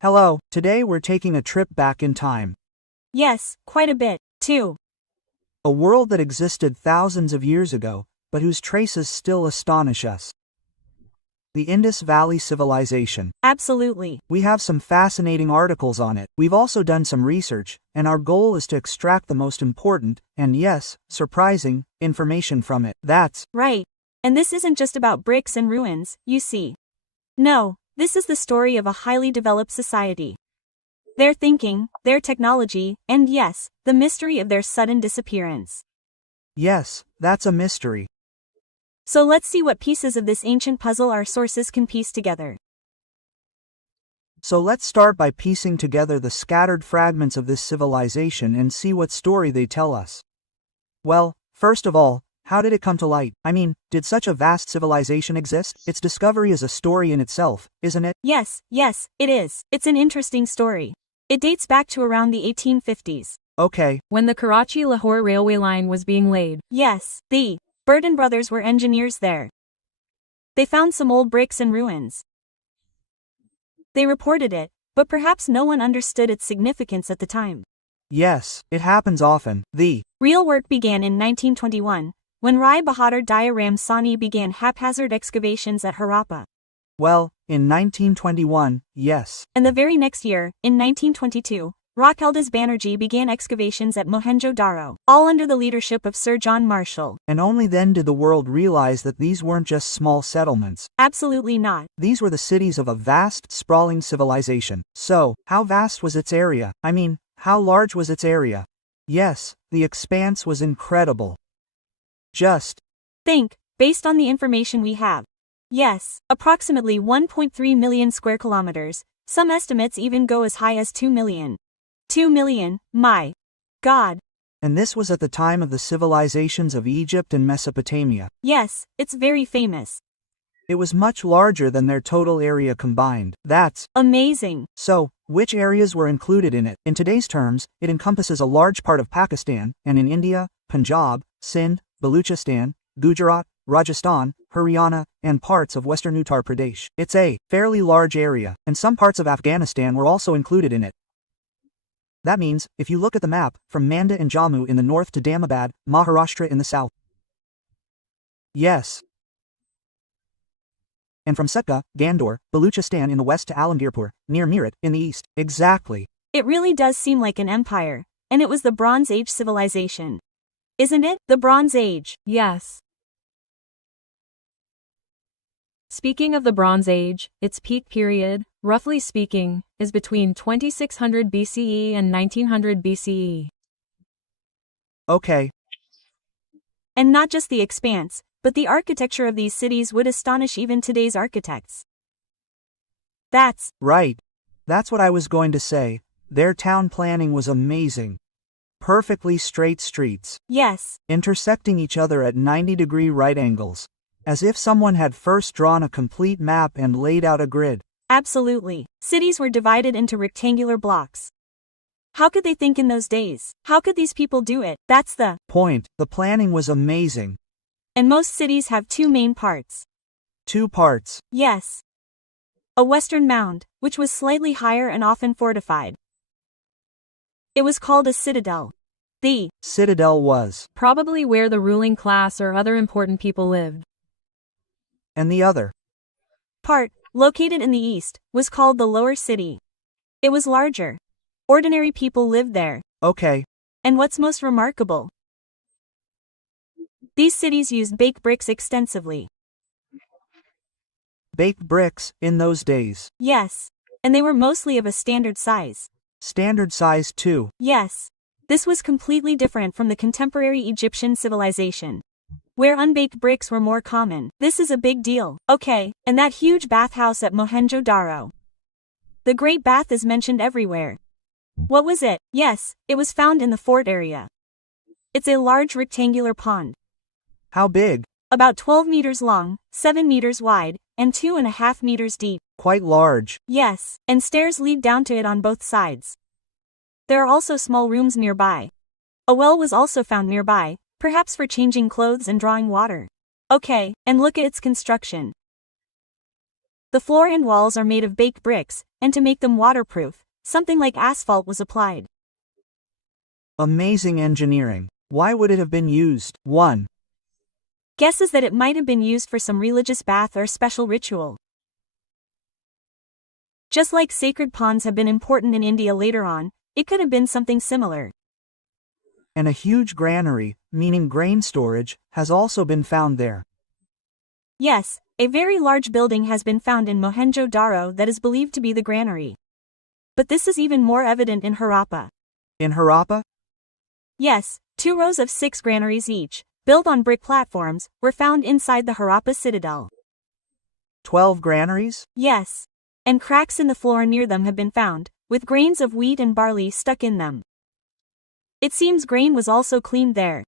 Hello, today we're taking a trip back in time. Yes, quite a bit, too. A world that existed thousands of years ago, but whose traces still astonish us. The Indus Valley Civilization. Absolutely. We have some fascinating articles on it. We've also done some research, and our goal is to extract the most important, and yes, surprising, information from it. That's right. And this isn't just about bricks and ruins, you see. No, this is the story of a highly developed society. Their thinking, their technology, and yes, the mystery of their sudden disappearance. Yes, that's a mystery. So let's see what pieces of this ancient puzzle our sources can piece together. So let's start by piecing together the scattered fragments of this civilization and see what story they tell us. Well, first of all, how did it come to light? I mean, did such a vast civilization exist? Its discovery is a story in itself, isn't it? Yes, it is. It's an interesting story. It dates back to around the 1850s. Okay. When the Karachi-Lahore railway line was being laid. Yes, the Burden brothers were engineers there. They found some old bricks and ruins. They reported it, but perhaps no one understood its significance at the time. Yes, it happens often. The real work began in 1921, when Rai Bahadur Daya Ram Sani began haphazard excavations at Harappa. Well, in 1921, yes. And the very next year, in 1922, Rakeldas Banerjee began excavations at Mohenjo-Daro, all under the leadership of Sir John Marshall. And only then did the world realize that these weren't just small settlements. Absolutely not. These were the cities of a vast, sprawling civilization. So, how vast was its area? I mean, how large was its area? Yes, the expanse was incredible. Just think, based on the information we have. Yes, approximately 1.3 million square kilometers. Some estimates even go as high as 2 million. 2 million, my God. And this was at the time of the civilizations of Egypt and Mesopotamia. Yes, it's very famous. It was much larger than their total area combined. That's amazing. So, which areas were included in it? In today's terms, it encompasses a large part of Pakistan, and in India, Punjab, Sindh, Baluchistan, Gujarat, Rajasthan, Haryana, and parts of western Uttar Pradesh. It's a fairly large area, and some parts of Afghanistan were also included in it. That means, if you look at the map, from Manda and Jammu in the north to Damabad, Maharashtra in the south. Yes. And from Sutga, Gandoor, Baluchistan in the west to Alamgirpur, near Meerut, in the east. Exactly. It really does seem like an empire, and it was the Bronze Age civilization. Isn't it? The Bronze Age. Yes. Speaking of the Bronze Age, its peak period, roughly speaking, is between 2600 BCE and 1900 BCE. Okay. And not just the expanse, but the architecture of these cities would astonish even today's architects. That's right. That's what I was going to say. Their town planning was amazing. Perfectly straight streets. Yes. Intersecting each other at 90-degree right angles. As if someone had first drawn a complete map and laid out a grid. Absolutely. Cities were divided into rectangular blocks. How could they think in those days? How could these people do it? That's the point. The planning was amazing. And most cities have two main parts. 2 parts. Yes. A western mound, which was slightly higher and often fortified. It was called a citadel. The citadel was probably where the ruling class or other important people lived. And the other part, located in the east, was called the lower city. It was larger. Ordinary people lived there. Okay. And what's most remarkable? These cities used baked bricks extensively. Baked bricks, in those days. Yes. And they were mostly of a standard size. Standard size too. Yes. This was completely different from the contemporary Egyptian civilization, where unbaked bricks were more common. This is a big deal. Okay, and that huge bathhouse at Mohenjo-Daro. The Great Bath is mentioned everywhere. What was it? Yes, it was found in the fort area. It's a large rectangular pond. How big? About 12 meters long, 7 meters wide, and 2.5 meters deep. Quite large. Yes, and stairs lead down to it on both sides. There are also small rooms nearby. A well was also found nearby, perhaps for changing clothes and drawing water. Okay, and look at its construction. The floor and walls are made of baked bricks, and to make them waterproof, something like asphalt was applied. Amazing engineering. Why would it have been used? 1. Guess is that it might have been used for some religious bath or special ritual. Just like sacred ponds have been important in India later on, it could have been something similar. And a huge granary, meaning grain storage, has also been found there. Yes, a very large building has been found in Mohenjo-Daro that is believed to be the granary. But this is even more evident in Harappa. In Harappa? Yes, 2 rows of 6 granaries each, built on brick platforms, were found inside the Harappa citadel. 12 granaries? Yes. And cracks in the floor near them have been found, with grains of wheat and barley stuck in them. It seems grain was also cleaned there.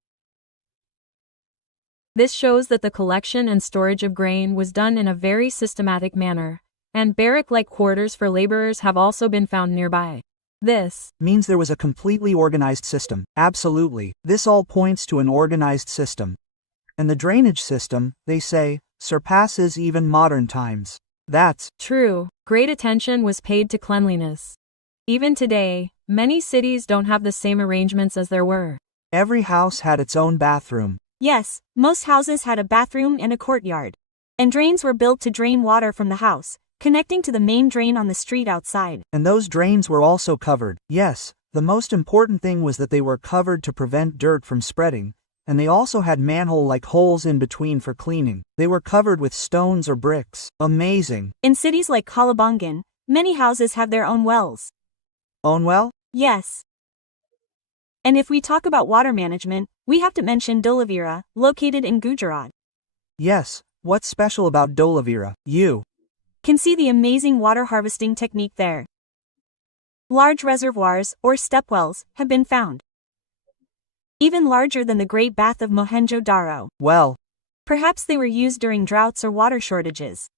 This shows that the collection and storage of grain was done in a very systematic manner, and barrack-like quarters for laborers have also been found nearby. This means there was a completely organized system. Absolutely. This all points to an organized system. And the drainage system, they say, surpasses even modern times. That's true. Great attention was paid to cleanliness. Even today, many cities don't have the same arrangements as there were. Every house had its own bathroom. Yes, most houses had a bathroom and a courtyard. And drains were built to drain water from the house, connecting to the main drain on the street outside. And those drains were also covered. Yes, the most important thing was that they were covered to prevent dirt from spreading, and they also had manhole-like holes in between for cleaning. They were covered with stones or bricks. Amazing. In cities like Kalibangan, many houses have their own wells. Own well? Yes. And if we talk about water management, we have to mention Dholavira, located in Gujarat. Yes, what's special about Dholavira? You can see the amazing water harvesting technique there. Large reservoirs, or stepwells, have been found. Even larger than the Great Bath of Mohenjo-Daro. Well, perhaps they were used during droughts or water shortages.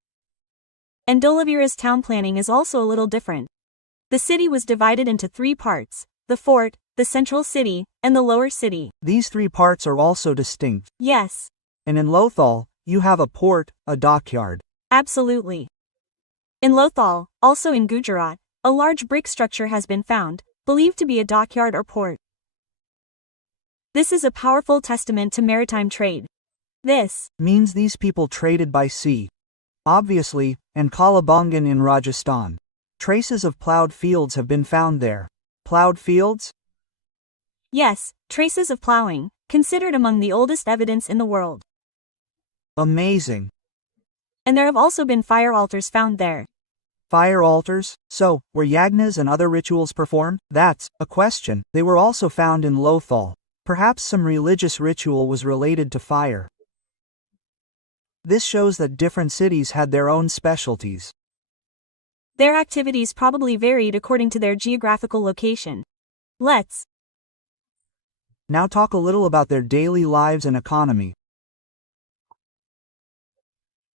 And Dholavira's town planning is also a little different. The city was divided into 3 parts: the fort, the central city, and the lower city. These 3 parts are also distinct. Yes. And in Lothal, you have a port, a dockyard. Absolutely. In Lothal, also in Gujarat, a large brick structure has been found, believed to be a dockyard or port. This is a powerful testament to maritime trade. This means these people traded by sea. Obviously, and Kalibangan in Rajasthan. Traces of plowed fields have been found there. Plowed fields? Yes, traces of plowing, considered among the oldest evidence in the world. Amazing. And there have also been fire altars found there. Fire altars? So, were yagnas and other rituals performed? That's a question. They were also found in Lothal. Perhaps some religious ritual was related to fire. This shows that different cities had their own specialties. Their activities probably varied according to their geographical location. Let's now talk a little about their daily lives and economy.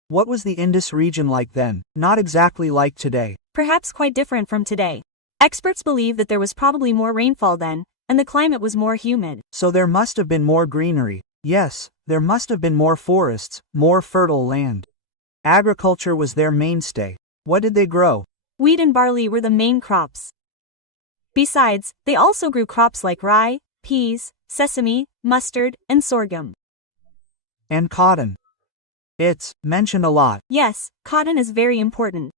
What was the Indus region like then? Not exactly like today. Perhaps quite different from today. Experts believe that there was probably more rainfall then, and the climate was more humid. So there must have been more greenery. Yes, there must have been more forests, more fertile land. Agriculture was their mainstay. What did they grow? Wheat and barley were the main crops. Besides, they also grew crops like rye, peas, sesame, mustard, and sorghum. And cotton. It's mentioned a lot. Yes, cotton is very important.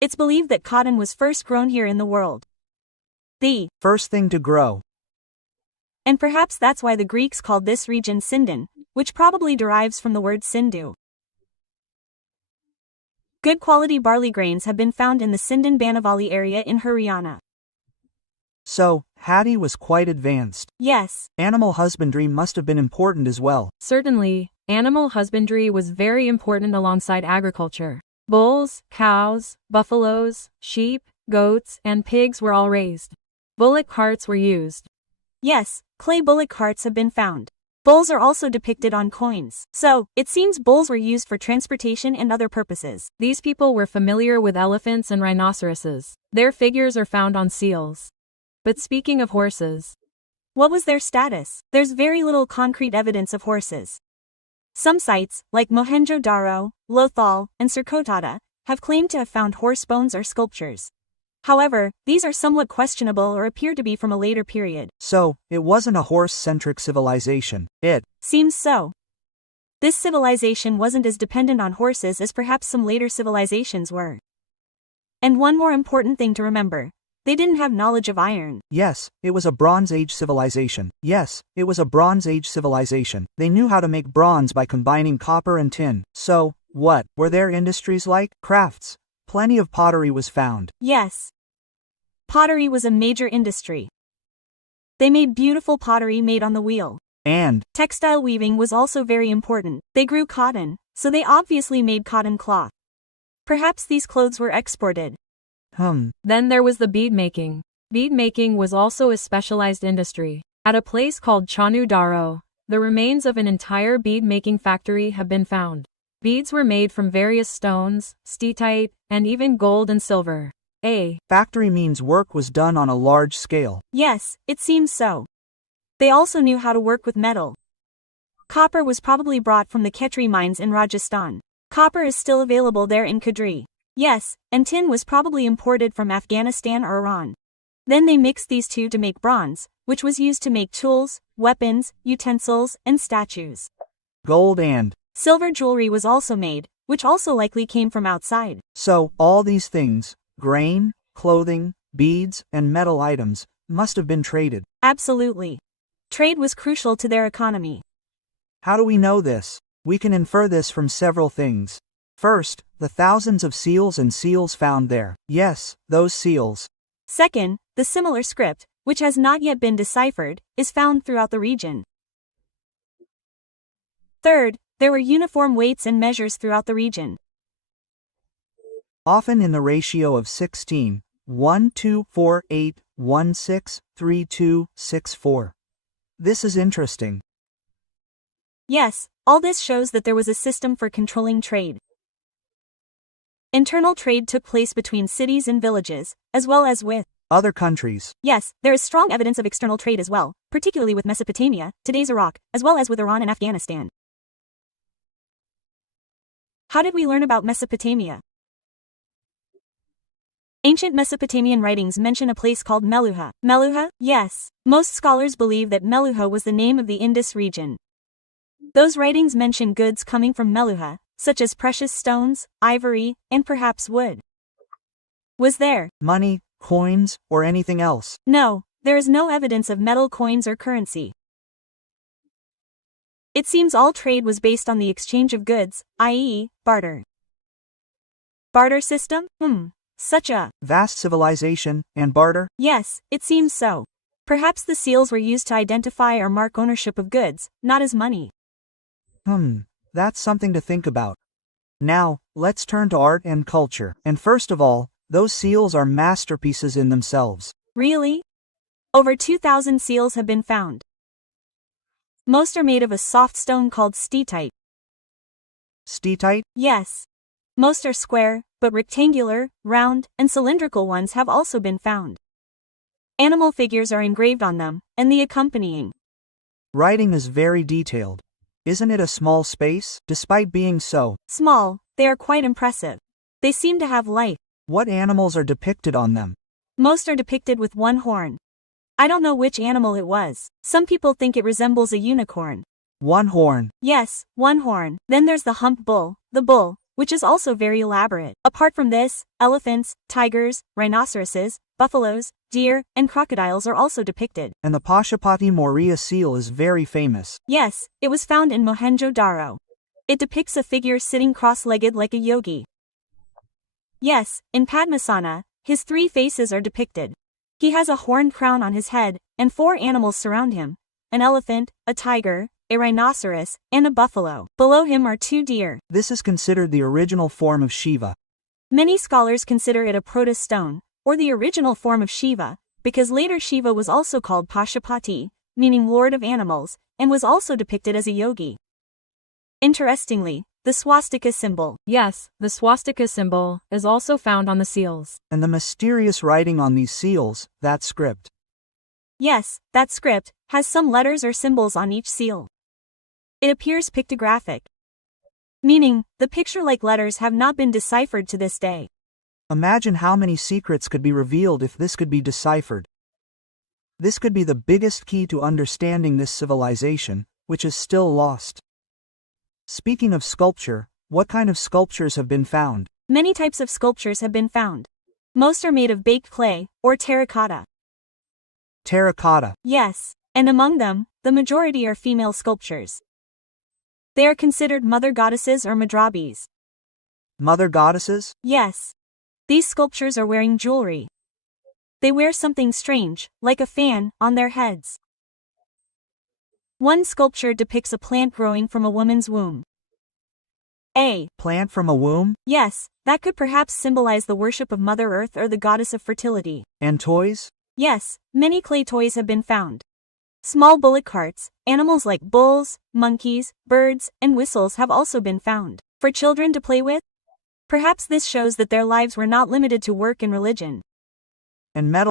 It's believed that cotton was first grown here in the world. The first thing to grow. And perhaps that's why the Greeks called this region Sindon, which probably derives from the word Sindhu. Good quality barley grains have been found in the Sindon Banavali area in Haryana. So, Hattie was quite advanced. Yes. Animal husbandry must have been important as well. Certainly, animal husbandry was very important alongside agriculture. Bulls, cows, buffaloes, sheep, goats, and pigs were all raised. Bullock carts were used. Yes, clay bullock carts have been found. Bulls are also depicted on coins. So, it seems bulls were used for transportation and other purposes. These people were familiar with elephants and rhinoceroses. Their figures are found on seals. But speaking of horses, what was their status? There's very little concrete evidence of horses. Some sites, like Mohenjo-Daro, Lothal, and Surkotada, have claimed to have found horse bones or sculptures. However, these are somewhat questionable or appear to be from a later period. So, it wasn't a horse-centric civilization. It Seems so. This civilization wasn't as dependent on horses as perhaps some later civilizations were. And one more important thing to remember. They didn't have knowledge of iron. Yes, it was a Bronze Age civilization. Yes, it was a Bronze Age civilization. They knew how to make bronze by combining copper and tin. So, what were their industries like? Crafts. Plenty of pottery was found. Yes. Pottery was a major industry. They made beautiful pottery made on the wheel. And Textile weaving was also very important. They grew cotton, so they obviously made cotton cloth. Perhaps these clothes were exported. Then there was the bead making. Bead making was also a specialized industry. At a place called Chanu Daro, the remains of an entire bead making factory have been found. Beads were made from various stones, steatite, and even gold and silver. Factory means work was done on a large scale. Yes, it seems so. They also knew how to work with metal. Copper was probably brought from the Khetri mines in Rajasthan. Copper is still available there in Kadri. Yes, and tin was probably imported from Afghanistan or Iran. Then they mixed these two to make bronze, which was used to make tools, weapons, utensils, and statues. Gold and Silver jewelry was also made, which also likely came from outside. so, all these things, grain, clothing, beads, and metal items, must have been traded. Absolutely. Trade was crucial to their economy. How do we know this? We can infer this from several things. First, the thousands of seals and seals found there. Yes, those seals. Second, the similar script, which has not yet been deciphered, is found throughout the region. Third, there were uniform weights and measures throughout the region. Often in the ratio of 16, 1, 2, 4, 8, 1, 6, 3, 2, 6, 4. This is interesting. Yes, all this shows that there was a system for controlling trade. Internal trade took place between cities and villages, as well as with other countries. Yes, there is strong evidence of external trade as well, particularly with Mesopotamia, today's Iraq, as well as with Iran and Afghanistan. How did we learn about Mesopotamia? Ancient Mesopotamian writings mention a place called Meluha. Meluha? Yes. Most scholars believe that Meluha was the name of the Indus region. Those writings mention goods coming from Meluha, such as precious stones, ivory, and perhaps wood. Was there money, coins, or anything else? No, there is no evidence of metal coins or currency. It seems all trade was based on the exchange of goods, i.e., barter. Barter system? Such a vast civilization, and barter? Yes, it seems so. Perhaps the seals were used to identify or mark ownership of goods, not as money. That's something to think about. Now, let's turn to art and culture. And first of all, those seals are masterpieces in themselves. Really? Over 2,000 seals have been found. Most are made of a soft stone called steatite. Steatite? Yes. Most are square, but rectangular, round, and cylindrical ones have also been found. Animal figures are engraved on them, and the accompanying writing is very detailed. Isn't it a small space? Despite being so small, they are quite impressive. They seem to have life. What animals are depicted on them? Most are depicted with one horn. I don't know which animal it was. Some people think it resembles a unicorn. One horn. Yes, one horn. Then there's the hump bull, which is also very elaborate. Apart from this, elephants, tigers, rhinoceroses, buffaloes, deer, and crocodiles are also depicted. And the Pashupati Maurya seal is very famous. Yes, it was found in Mohenjo-Daro. It depicts a figure sitting cross-legged like a yogi. Yes, in Padmasana, his 3 faces are depicted. He has a horned crown on his head, and 4 animals surround him: an elephant, a tiger, a rhinoceros, and a buffalo. Below him are 2 deer. This is considered the original form of Shiva. Many scholars consider it a protostone, or the original form of Shiva, because later Shiva was also called Pashupati, meaning Lord of Animals, and was also depicted as a yogi. Interestingly, the swastika symbol. Yes, the swastika symbol is also found on the seals. And the mysterious writing on these seals, that script. Yes, that script has some letters or symbols on each seal. It appears pictographic. Meaning, the picture-like letters have not been deciphered to this day. Imagine how many secrets could be revealed if this could be deciphered. This could be the biggest key to understanding this civilization, which is still lost. Speaking of sculpture, what kind of sculptures have been found? Many types of sculptures have been found. Most are made of baked clay, or terracotta. Terracotta. Yes, and among them, the majority are female sculptures. They are considered mother goddesses or madrabis. Mother goddesses? Yes. These sculptures are wearing jewelry. They wear something strange, like a fan, on their heads. One sculpture depicts a plant growing from a woman's womb. A plant from a womb? Yes, that could perhaps symbolize the worship of Mother Earth or the goddess of fertility. And toys? Yes, many clay toys have been found. Small bullock carts, animals like bulls, monkeys, birds, and whistles have also been found. For children to play with? Perhaps this shows that their lives were not limited to work and religion. And metal